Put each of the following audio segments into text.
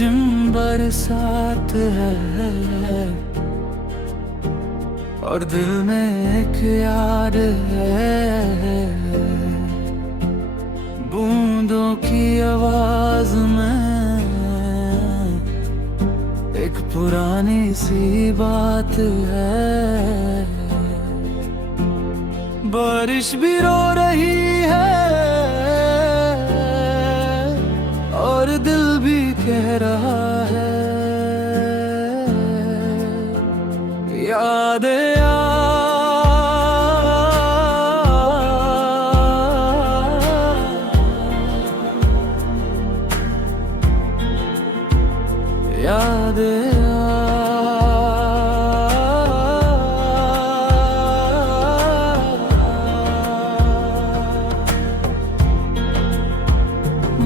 रिमझिम बरसात है और दिल में एक याद है। बूंदों की आवाज में एक पुरानी सी बात है। बारिश भी रो रही है और दिल भी कह रहा है यादें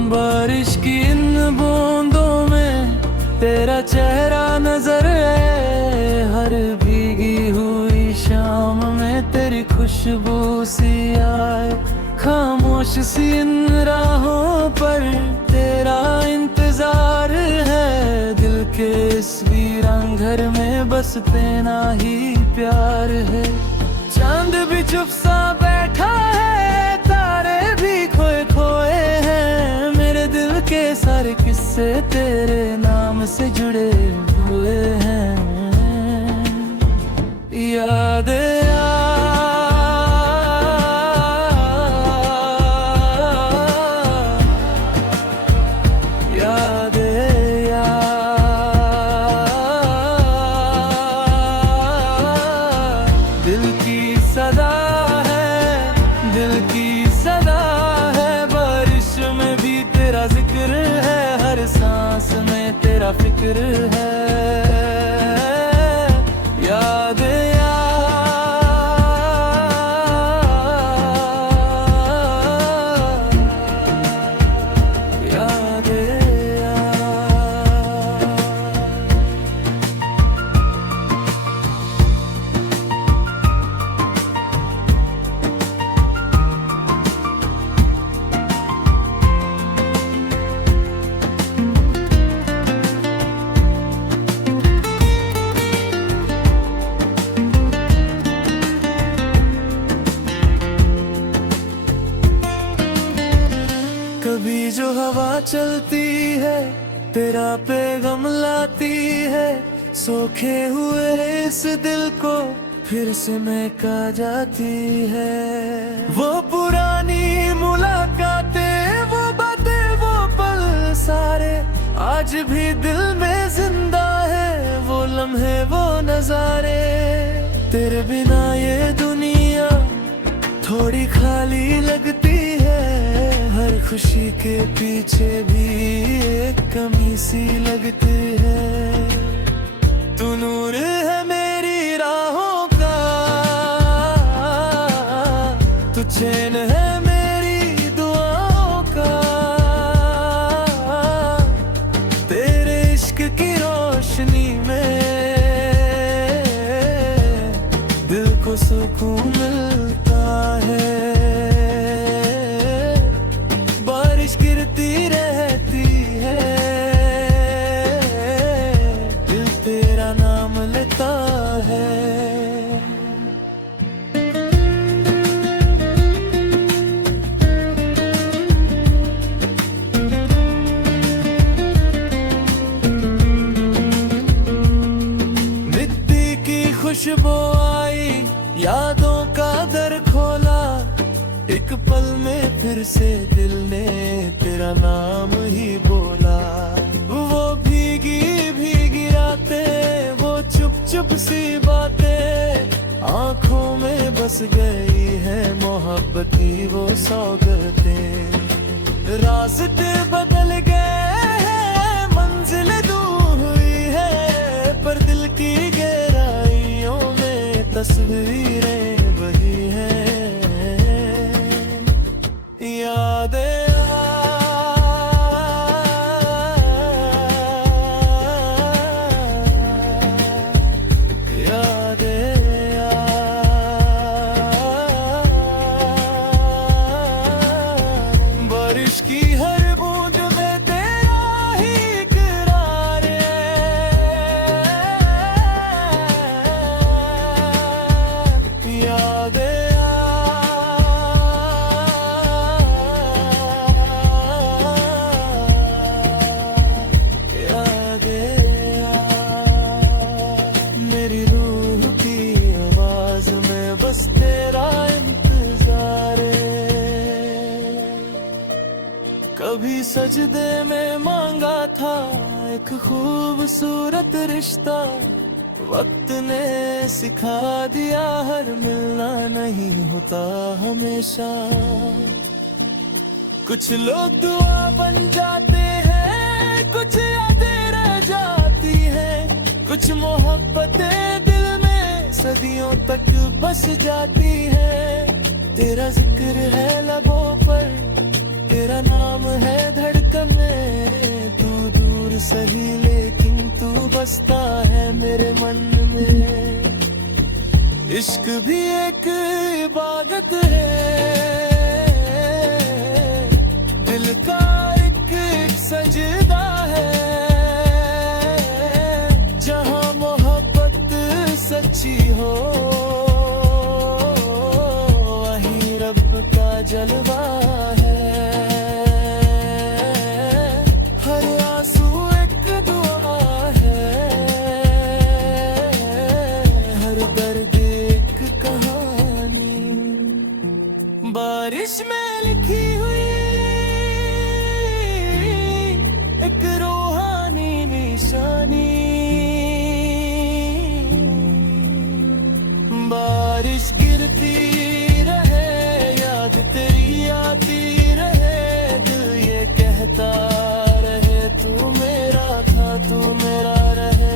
बारिश की इन बूंदों में तेरा चेहरा नजर है। हर भीगी हुई शाम में तेरी खुशबू सी आए। खामोश सी इन राहों पर तेरा इंतजार है। दिल के इस वीरान घर में बस तेरा ही प्यार है। चांद भी चुप सा बैठा है, तारे भी खोए खोए हैं। मेरे दिल के सारे किस्से तेरे नाम से जुड़े हुए हैं। यादें दिल की सदा है, दिल की सदा है। बारिश में भी तेरा जिक्र है, हर सांस में तेरा फिक्र है। यादें कभी जो हवा चलती है तेरा पैगाम लाती है। सोखे हुए इस दिल को फिर से महका जाती है। वो पुरानी मुलाकातें, वो बातें, वो पल सारे आज भी दिल में जिंदा है। वो लम्हे, वो नजारे, तेरे बिना ये दुनिया थोड़ी खाली लगती है। हर खुशी के पीछे भी एक कमी सी लगती है। तू नूर है मेरी राहों का, तू चैन है मेरी दुआओं का। तेरे इश्क की रोशनी में दिल को सुकून मिलता है। बारिश गिरती रहती है, दिल तेरा नाम लेता है। मिट्टी की खुशबू आई, यादों का दर खोला। एक पल में फिर से दिल ने तेरा नाम ही बोला। वो भीगी भीगी रातें, वो चुप चुप सी बातें आंखों में बस गई है। मोहब्बत की वो सौगतें, रास्ते बदल गए हैं, मंजिल दूर हुई है। पर दिल की गहराइयों में तस्वीरें बही हैं। यादें बारिश की हर बूंद में सजदे में मांगा था एक खूबसूरत रिश्ता, वक्त ने सिखा दिया हर मिलना नहीं होता हमेशा। कुछ लोग दुआ बन जाते हैं, कुछ यादें रह जाती हैं, कुछ मोहब्बतें दिल में सदियों तक बस जाती हैं। तेरा जिक्र है लबों पर, तेरा नाम है धड़कन में, तू दूर सही लेकिन तू बसता है मेरे मन में। इश्क भी एक इबादत है, दिल का एक सजदा है, जहाँ मोहब्बत सच्ची हो वहीं रब का जलवा है। हर आंसू एक दुआ है, हर दर्द एक कहानी, बारिश में लिखी हुई एक रूहानी निशानी। बारिश गिरती रहे, याद तेरी आती रहे, दिल ये कहता रहे तू मेरा था, तू मेरा रहे।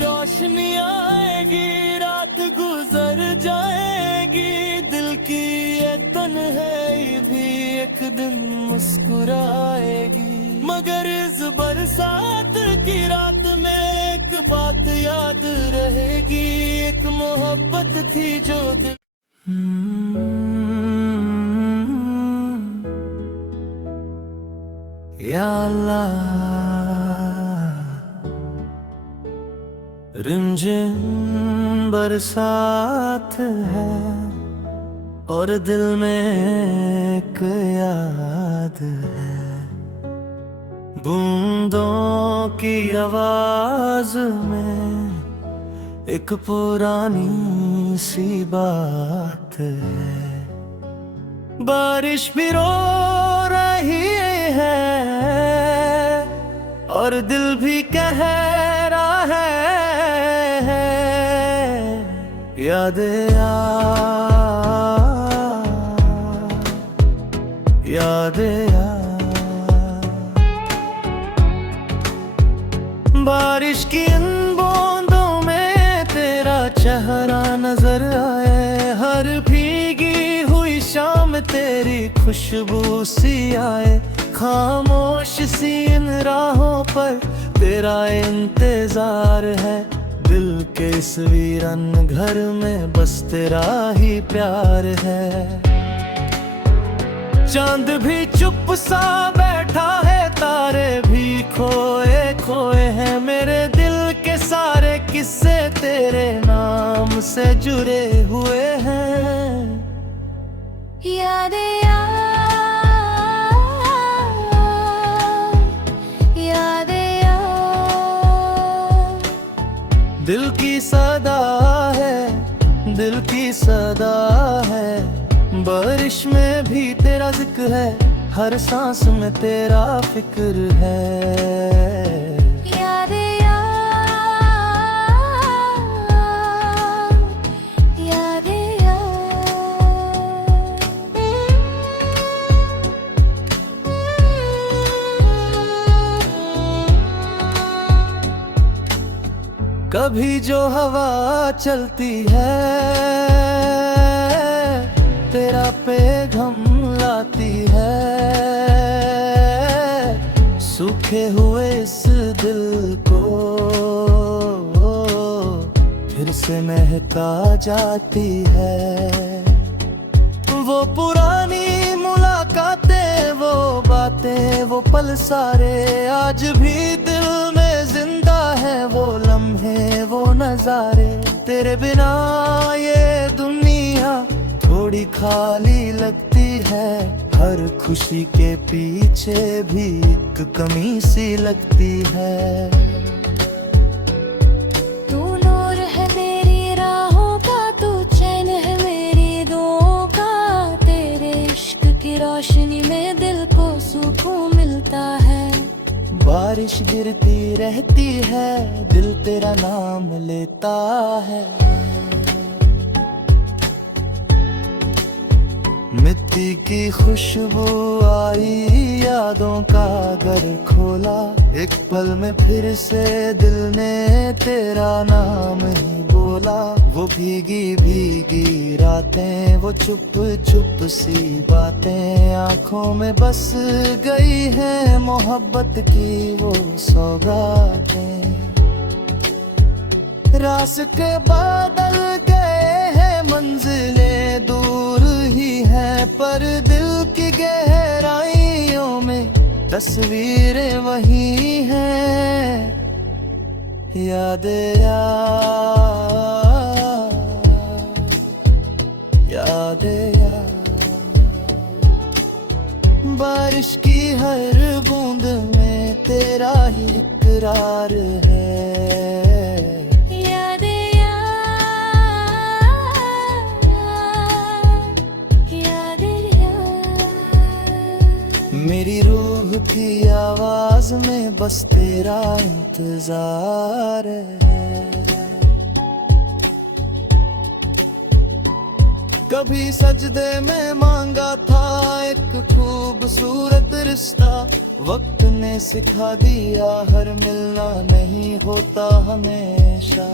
रोशनी आएगी, रात गुजर जाएगी, दिल की ये तन्हाई भी एक दिन मुस्कुराएगी। मगर इस बरसात की रात में एक बात याद रहेगी, एक मोहब्बत थी जो दिल। या अल्लाह, रिमझिम बरसात है और दिल में एक याद है, बूंदों की आवाज में एक पुरानी सी बात है। बारिश भी रो रही है और दिल भी कह रहा है, यादें यादें बारिश की इन बूंदों में तेरा चेहरा नजर आए, हर भीगी हुई शाम तेरी खुशबू सी आए, खामोश सी इन राहों पर तेरा इंतजार है, दिल के इस वीरन घर में बस तेरा ही प्यार है। चांद भी चुप सा बैठा है, तारे भी खोए खोए हैं, मेरे दिल के सारे किस्से तेरे नाम से जुड़े हुए हैं। यादें दिल की सदा है, दिल की सदा है, बारिश में भी तेरा जिक्र है, हर सांस में तेरा फिक्र है। कभी जो हवा चलती है तेरा पैगाम लाती है, सूखे हुए इस दिल को फिर से महका जाती है। वो पुरानी मुलाकातें, वो बातें, वो पल सारे आज भी दिल में जिंदा है, वो लम्हे, वो नजारे, तेरे बिना ये दुनिया थोड़ी खाली लगती है, हर खुशी के पीछे भी एक कमी सी लगती है। तू नूर है मेरी राहों का, तू चैन है मेरी दुआओं का, तेरे इश्क की रोशनी में दिल को सुकून मिलता है। बारिश गिरती रहती है, दिल तेरा नाम लेता है। मिट्टी की खुशबू आई, यादों का घर खोला, एक पल में फिर से दिल ने तेरा नाम ही बोला। वो भीगी भीगी रातें, वो चुप चुप सी बातें, आंखों में बस गई है मोहब्बत की वो सौगातें। रास्ते बादल गए हैं, मंजिलें दूर ही हैं, पर दिल की गहराइयों में तस्वीरें वही हैं। यादें यादें बारिश की हर बूंद में तेरा ही इकरार है। मेरी रूह की आवाज में बस तेरा इंतजार है। कभी सजदे में मांगा था एक खूबसूरत रिश्ता, वक्त ने सिखा दिया हर मिलना नहीं होता हमेशा।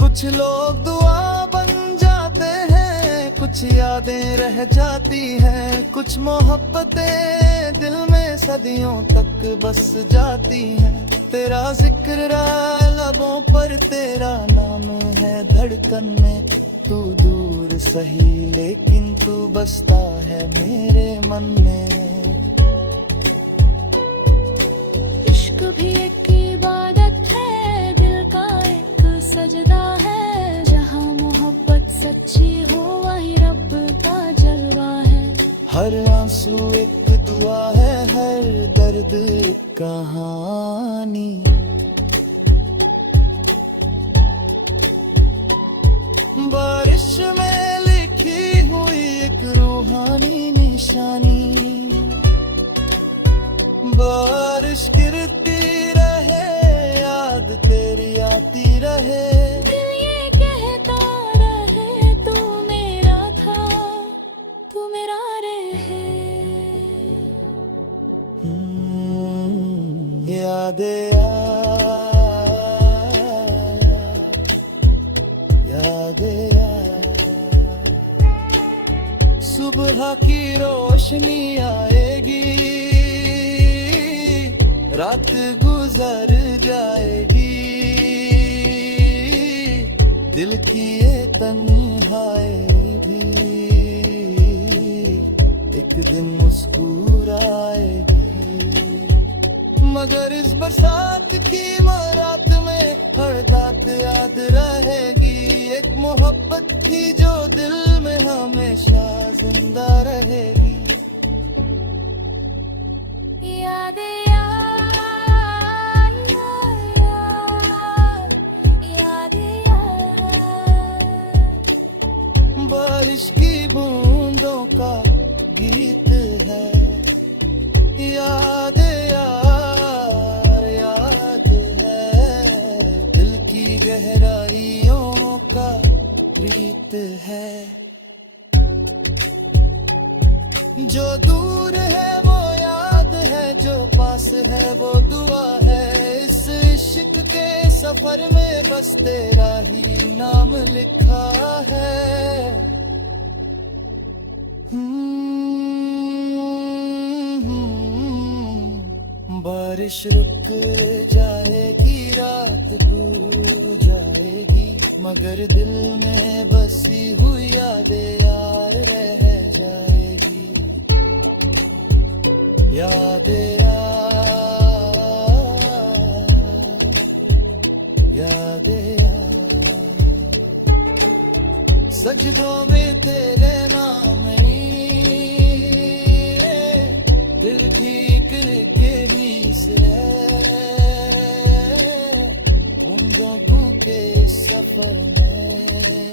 कुछ लोग दुआ बन जाते हैं, कुछ यादें रह जाती हैं, कुछ मोहब्बतें दिल में सदियों तक बस जाती हैं। तेरा जिक्र रहा लबों पर, तेरा नाम है धड़कन में। तू दूर सही लेकिन तू बसता है मेरे मन में। इश्क भी एक इबादत है, दिल का एक सजदा है, जहाँ मोहब्बत सच्ची हो वहीं रब का जलवा है। हर आंसू एक दुआ है, हर दर्द एक कहानी। बारिश में लिखी हुई एक रूहानी निशानी। बारिश गिरती रहे, याद तेरी आती रहे, दिल ये कहता रहे तू मेरा था, तू मेरा रहे। यादें यादें सुबह की रोशनी आएगी, रात गुजर जाएगी, दिल की ये तन्हाई भी एक दिन मुस्कुराएगी। मगर इस बरसात की रात में हर बात याद रहेगी, एक मोहब्बत की जो दिल में हमेशा जिंदा रहेगी। यादें बारिश की बूंदों का गीत है। याद यार याद है, दिल की गहराइयों का प्रीत है। जो दूर है वो याद है, जो पास है वो दुआ है। इस इश्क के सफर में बस तेरा ही नाम लिखा है। बारिश रुक जाएगी, रात दूर जाएगी, मगर दिल में बसी हुई यादें यार रह जाएगी। यादें यादें सजदों में तेरे नाम ही दिल ठीक के बीसरे गुनगों के सफर में